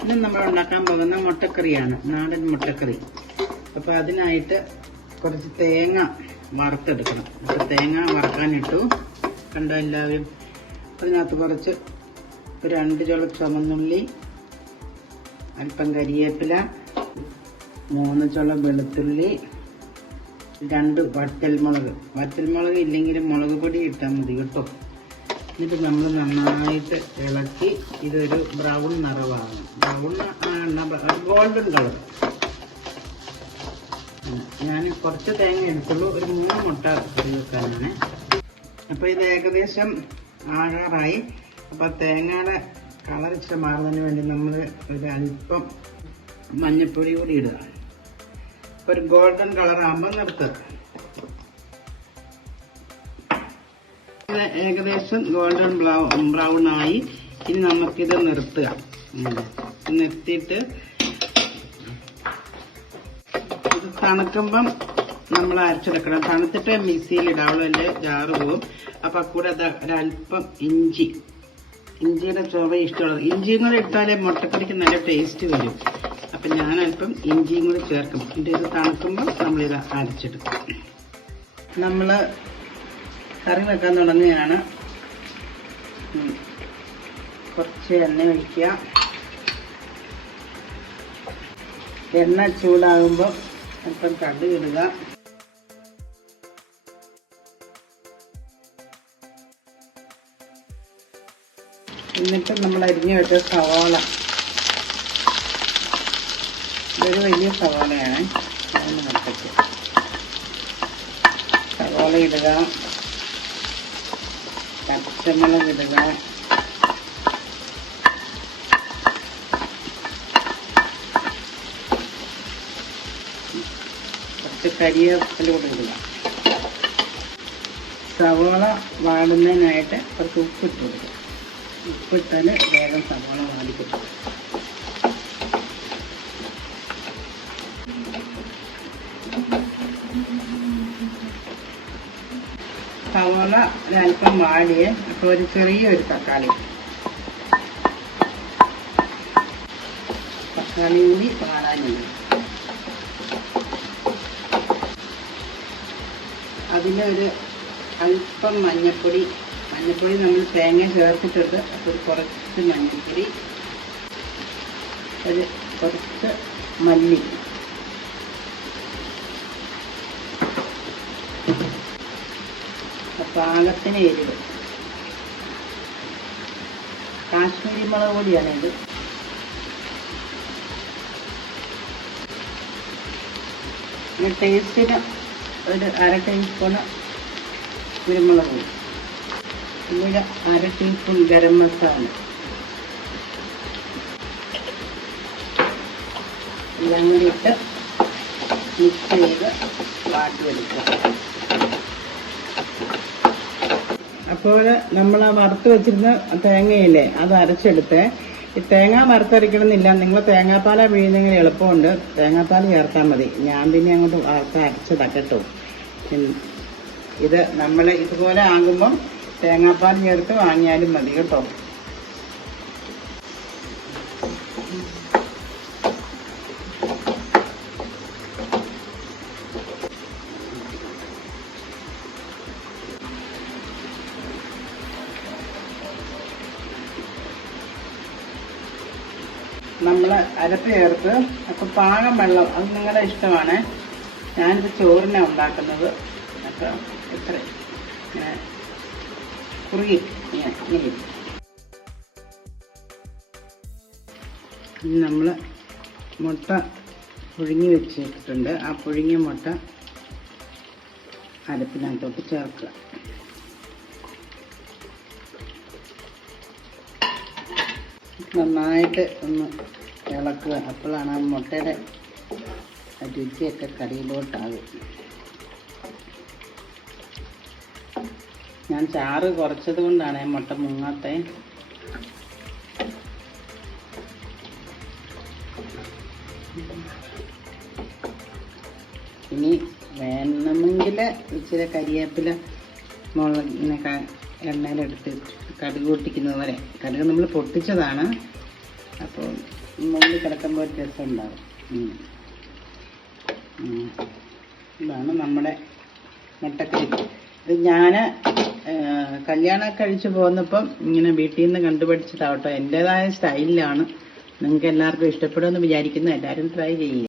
ഇന്ന് നമ്മൾ ഉണ്ടാക്കാൻ പോകുന്ന മുട്ടക്കറിയാണ്, നാടൻ മുട്ടക്കറി. അപ്പോൾ അതിനായിട്ട് കുറച്ച് തേങ്ങ വറുത്തെടുക്കണം. അപ്പോൾ തേങ്ങ വറുക്കാനിട്ടു, കണ്ടോ എല്ലാവരും. അതിനകത്ത് കുറച്ച് 2 ചുള ചുമന്നുള്ളി, അല്പം കരിവേപ്പില, 3 ചുള വെളുത്തുള്ളി, 2 വറ്റൽമുളക് ഇല്ലെങ്കിലും മുളക് പൊടി ഇട്ടാൽ മതി കേട്ടോ. എന്നിട്ട് നമ്മൾ നന്നായിട്ട് ഇളക്കി ഇതൊരു ബ്രൗൺ നിറവാണ്, ഗോൾഡൻ കളർ. ഞാൻ കുറച്ച് തേങ്ങ എടുത്തുള്ളൂ, ഒരു 3 മുട്ട കറി വെക്കാനാണ്. അപ്പോൾ ഇത് ഏകദേശം ആകാറായി. അപ്പോൾ തേങ്ങയുടെ കളർ ഇച്ചിരി മാറുന്നതിന് വേണ്ടി നമ്മൾ ഒരു അല്പം മഞ്ഞൾപ്പൊടി കൂടി ഇടുക. ഒരു ഗോൾഡൻ കളർ ആകുമ്പോൾ നിർത്തുക. ഏകദേശം ഗോൾഡൻ ബ്രൗൺ ആയി. ഇനി നമുക്കിത് നിർത്തുക. നിർത്തിയിട്ട് ഇത് തണുക്കുമ്പം നമ്മൾ അരച്ചെടുക്കണം. തണുത്തിട്ട് മിക്സിയിൽ ഇടാവുള്ളൂ, അല്ലേ ജാറ് പോകും. അപ്പം കൂടെ ഒരല്പം ഇഞ്ചിയുടെ ചുവ ഇഷ്ടമുള്ളത്, ഇഞ്ചിയും കൂടെ ഇട്ടാലേ മുട്ടക്കറിക്ക് നല്ല ടേസ്റ്റ് വരും. അപ്പം ഞാൻ അല്പം ഇഞ്ചിയും കൂടി ചേർക്കും. എന്നിട്ട് ഇത് തണുക്കുമ്പോൾ നമ്മളിത് അരച്ചെടുക്കും. നമ്മൾ കറി വെക്കാൻ തുടങ്ങുകയാണ്. കുറച്ച് എണ്ണ ഒഴിക്കുക. എണ്ണ ചൂടാകുമ്പോൾ അല്പം കടുക് ഇടുക. എന്നിട്ട് നമ്മൾ അരിഞ്ഞു വെച്ച സവാള, ഇതൊരു വലിയ സവാളയാണ്, അതിന് മുട്ടയ്ക്ക് സവാള ഇടുക. പച്ചമുളക് ഇടുക. കുറച്ച് കരിവേപ്പില കൂടെ ഇടുക. സവാള വാടുന്നതിനായിട്ട് കുറച്ച് ഉപ്പിട്ട് കൊടുക്കുക. ഉപ്പിട്ടാൽ വേഗം സവാള വാടിക്കിട്ടും. സവാള ഒരല്പം വാടിയേ. അപ്പോൾ ഒരു ചെറിയൊരു തക്കാളി കൂടി വാടാനുണ്ട്. അതിലൊരു അല്പം മഞ്ഞൾപ്പൊടി നമ്മൾ തേങ്ങ ചേർത്തിട്ടുണ്ട്. അപ്പോൾ കുറച്ച് മഞ്ഞൾപ്പൊടി, ഒരു കുറച്ച് മല്ലി, പാകത്തിന് എരിവ്, കാശ്മീരി മുളക് പൊടിയാണ് ഇത്. ടേസ്റ്റിന് ഒരു 1/2 ടീസ്പൂണ് കുരുമുളക് പൊടി, പിന്നെ 1/2 ടീസ്പൂൺ ഗരം മസാല, എല്ലാം കൂടി ഇട്ട് മിക്സ് ചെയ്ത് വാട്ടിയെടുക്കുക. അപ്പോൾ നമ്മൾ ആ വറുത്ത് വെച്ചിരുന്ന തേങ്ങയില്ലേ, അത് അരച്ചെടുത്ത്. ഈ തേങ്ങ വറുത്തരയ്ക്കണമെന്നില്ല, നിങ്ങൾ തേങ്ങാപ്പാല പിഴിഞ്ഞെങ്കിൽ എളുപ്പമുണ്ട്, തേങ്ങാപ്പാൽ ചേർത്താൽ മതി. ഞാൻ പിന്നെ അങ്ങോട്ട് അരച്ചതാണ് കേട്ടോ. ഇത് നമ്മൾ ഇതുപോലെ ആകുമ്പം തേങ്ങാപ്പാൽ ചേർത്ത് വാങ്ങിയാലും മതി കേട്ടോ. നമ്മൾ അരപ്പ് ചേർത്ത്. അപ്പോൾ പാകം വെള്ളം അത് നിങ്ങളുടെ ഇഷ്ടമാണ്. ഞാനിത് ചോറിനാണ് ഉണ്ടാക്കുന്നത്. അപ്പോൾ ഇത്ര ഇങ്ങനെ കുറുകി ഇങ്ങനെ നമ്മൾ മുട്ട പുഴുങ്ങി വെച്ചിട്ടുണ്ട്. ആ പുഴുങ്ങിയ മുട്ട അരപ്പിനകത്തോട്ട് ചേർക്കുക. നന്നായിട്ട് ഒന്ന് ഇളക്കുക. അപ്പോഴാണ് ആ മുട്ടയുടെ രുചിയൊക്കെ കറിയിലോട്ടാകും. ഞാൻ ചാറ് കുറച്ചത് കൊണ്ടാണ് മുട്ട മുങ്ങാത്തേ. ഇനി വേണമെങ്കിൽ ഇച്ചിരി കരിവേപ്പില മുളകിനൊക്കെ എണ്ണയിലെടുത്ത് കടുക് പൊട്ടിക്കുന്നത് പോലെ, കടുക് നമ്മൾ പൊട്ടിച്ചതാണ്. അപ്പോൾ മുകളിൽ കിടക്കുമ്പോൾ ഒരു രസം ഉണ്ടാവും. ഇതാണ് നമ്മുടെ മുട്ടക്കറി. ഇത് ഞാൻ കല്യാണം കഴിച്ച് പോന്നപ്പം ഇങ്ങനെ വീട്ടിൽ നിന്ന് കണ്ടുപഠിച്ചതാവട്ടോ. എൻ്റെതായ സ്റ്റൈലിലാണ്. നിങ്ങൾക്ക് എല്ലാവർക്കും ഇഷ്ടപ്പെടുമെന്ന് വിചാരിക്കുന്നു. എല്ലാവരും ട്രൈ ചെയ്യുക.